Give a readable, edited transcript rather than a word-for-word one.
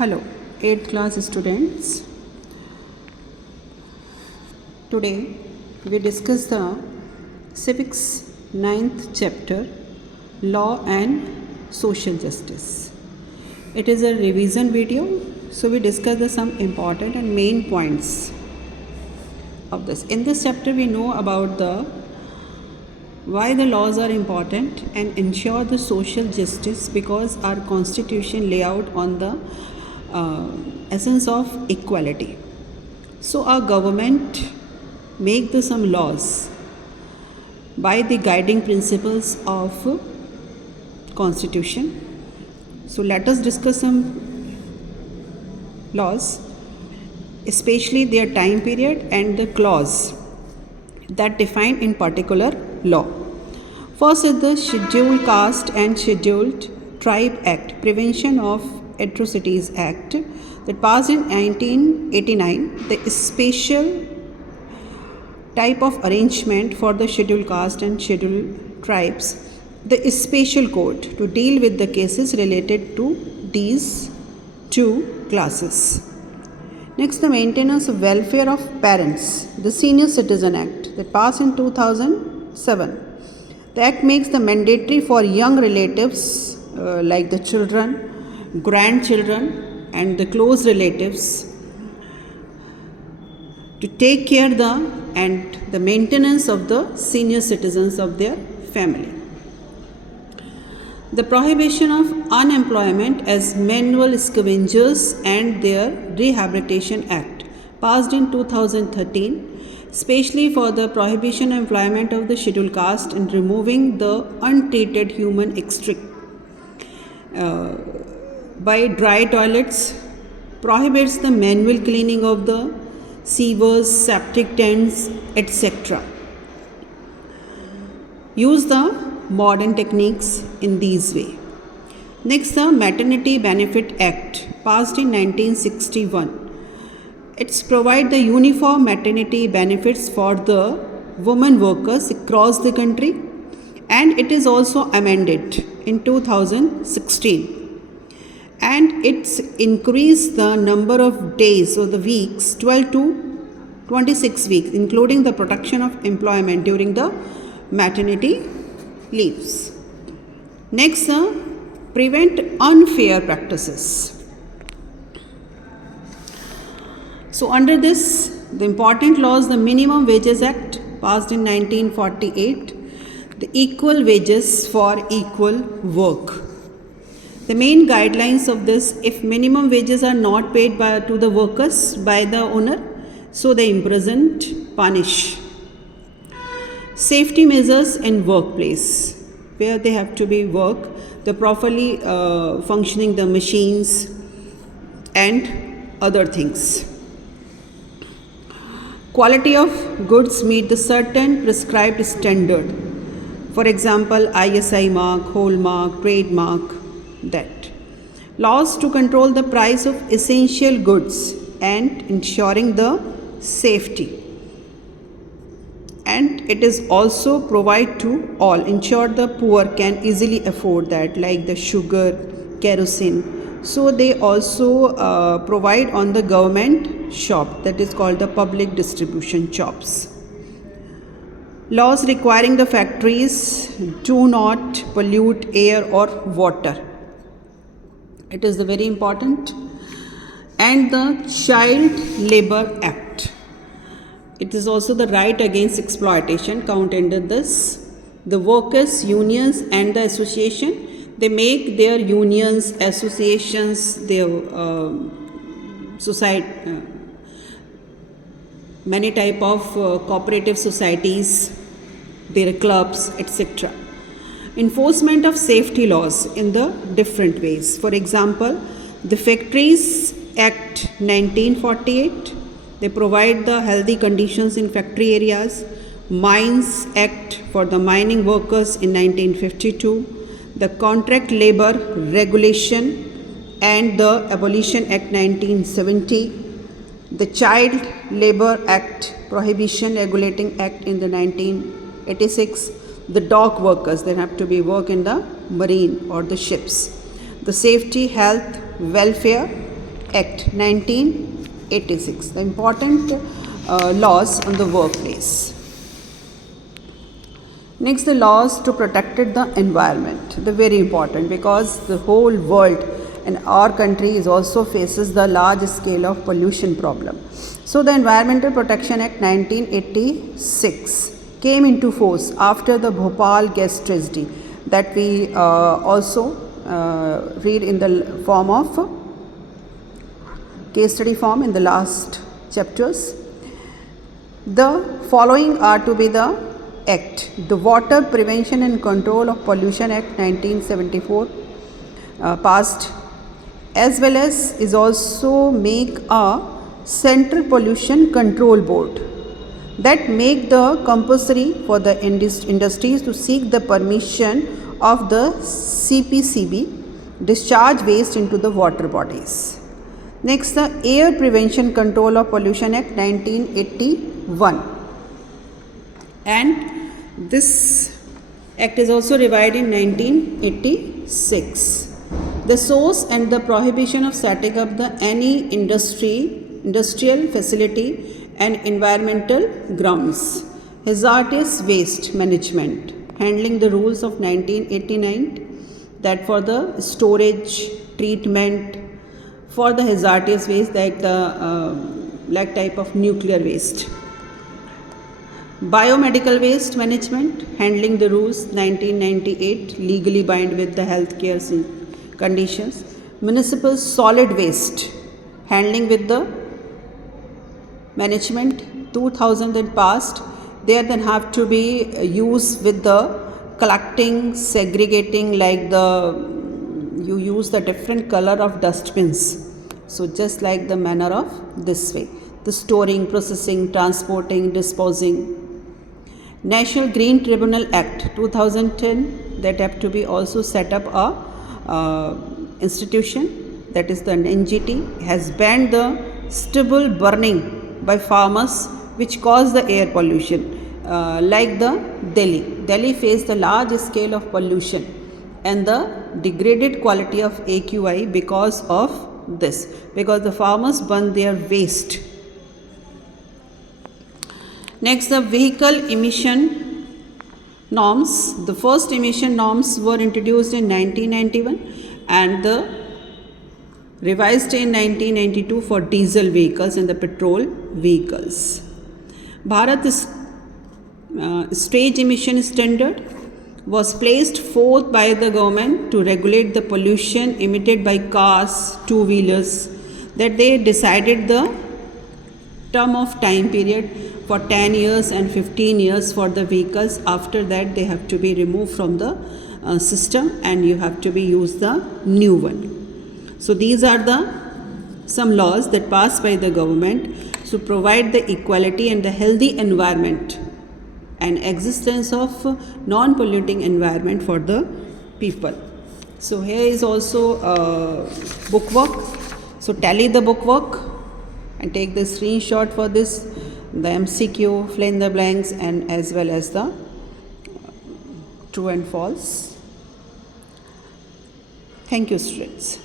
Hello, 8th class students. Today we discuss the Civics 9th chapter, Law and Social Justice. It is a revision video, so we discuss some important and main points of this. In this chapter we know about why the laws are important and ensure the social justice, because our constitution lay out on the essence of equality. So our government make some laws by the guiding principles of constitution. So let us discuss some laws, especially their time period and the clause that define in particular law. First is the Scheduled Caste and Scheduled Tribe Act, Prevention of Atrocities Act, that passed in 1989. The special type of arrangement for the Scheduled Caste and Scheduled Tribes, the special code to deal with the cases related to these two classes. Next, the Maintenance of Welfare of Parents, the Senior Citizen Act, that passed in 2007. The act makes the mandatory for young relatives like the children, grandchildren and the close relatives to take care and the maintenance of the senior citizens of their family. The prohibition of unemployment as manual scavengers and their Rehabilitation Act, passed in 2013, especially for the prohibition of employment of the scheduled caste and removing the untreated human extract by dry toilets, prohibits the manual cleaning of the sewers, septic tanks, etc. Use the modern techniques in these way. Next, the Maternity Benefit Act, passed in 1961. It's provide the uniform maternity benefits for the women workers across the country, and it is also amended in 2016. And it's increased the number of days or the weeks 12 to 26 weeks, including the protection of employment during the maternity leaves. Next, prevent unfair practices. So under this, the important laws, the Minimum Wages Act, passed in 1948, the equal wages for equal work. The main guidelines of this: if minimum wages are not paid to the workers by the owner, so the imprisoned punish. Safety measures in workplace, where they have to be the properly functioning the machines and other things. Quality of goods meet the certain prescribed standard. For example, ISI mark, hallmark, trademark, that. Laws to control the price of essential goods and ensuring the safety. And it is also provide to all, ensure the poor can easily afford that, like the sugar, kerosene. So they also provide on the government shop, that is called the public distribution shops. Laws requiring the factories do not pollute air or water. It is very important. And the Child Labor Act. It is also the right against exploitation count under this. The workers, unions and the association, they make their unions, associations, their society, many type of cooperative societies, their clubs, etc. Enforcement of safety laws in the different ways. For example, the Factories Act 1948, they provide the healthy conditions in factory areas. Mines Act for the mining workers in 1952. The Contract Labor Regulation and the Abolition Act 1970. The Child Labor Act, Prohibition Regulating Act in the 1986. The dock workers, they have to be work in the marine or the ships. The Safety, Health, Welfare Act 1986, the important laws on the workplace. Next, the laws to protect the environment. They're very important because the whole world and our country is also faces the large scale of pollution problem. So the Environmental Protection Act 1986 came into force after the Bhopal gas tragedy that we also read in the form of case study form in the last chapters. The following are to be the Act: the Water Prevention and Control of Pollution Act 1974 passed, as well as is also make a Central Pollution Control Board that make the compulsory for the industries to seek the permission of the CPCB discharge waste into the water bodies. Next, the Air Prevention Control of Pollution Act 1981, and this act is also revised in 1986. The source and the prohibition of setting up the any industrial facility and environmental grounds. Hazardous waste management, handling the rules of 1989, that for the storage, treatment, for the hazardous waste like the like type of nuclear waste. Biomedical waste management, handling the rules 1998, legally bind with the healthcare conditions. Municipal solid waste, handling with the management 2000 and past. There then have to be used with the collecting, segregating, like you use the different color of dustbins. So just like the manner of this way, the storing, processing, transporting, disposing. National Green Tribunal Act 2010, that have to be also set up a institution, that is the NGT, has banned the stubble burning by farmers which cause the air pollution, like the Delhi faced the large scale of pollution and the degraded quality of AQI because of this, because the farmers burn their waste. Next, the vehicle emission norms. The first emission norms were introduced in 1991 and the revised in 1992 for diesel vehicles and the petrol vehicles. Bharat's stage emission standard was placed forth by the government to regulate the pollution emitted by cars, two-wheelers, that they decided the term of time period for 10 years and 15 years for the vehicles. After that they have to be removed from the system and you have to be use the new one. So these are the some laws that passed by the government to provide the equality and the healthy environment and existence of non-polluting environment for the people. So here is also bookwork. So tally the bookwork and take the screenshot for this, the MCQ, fill in the blanks, and as well as the true and false. Thank you, students.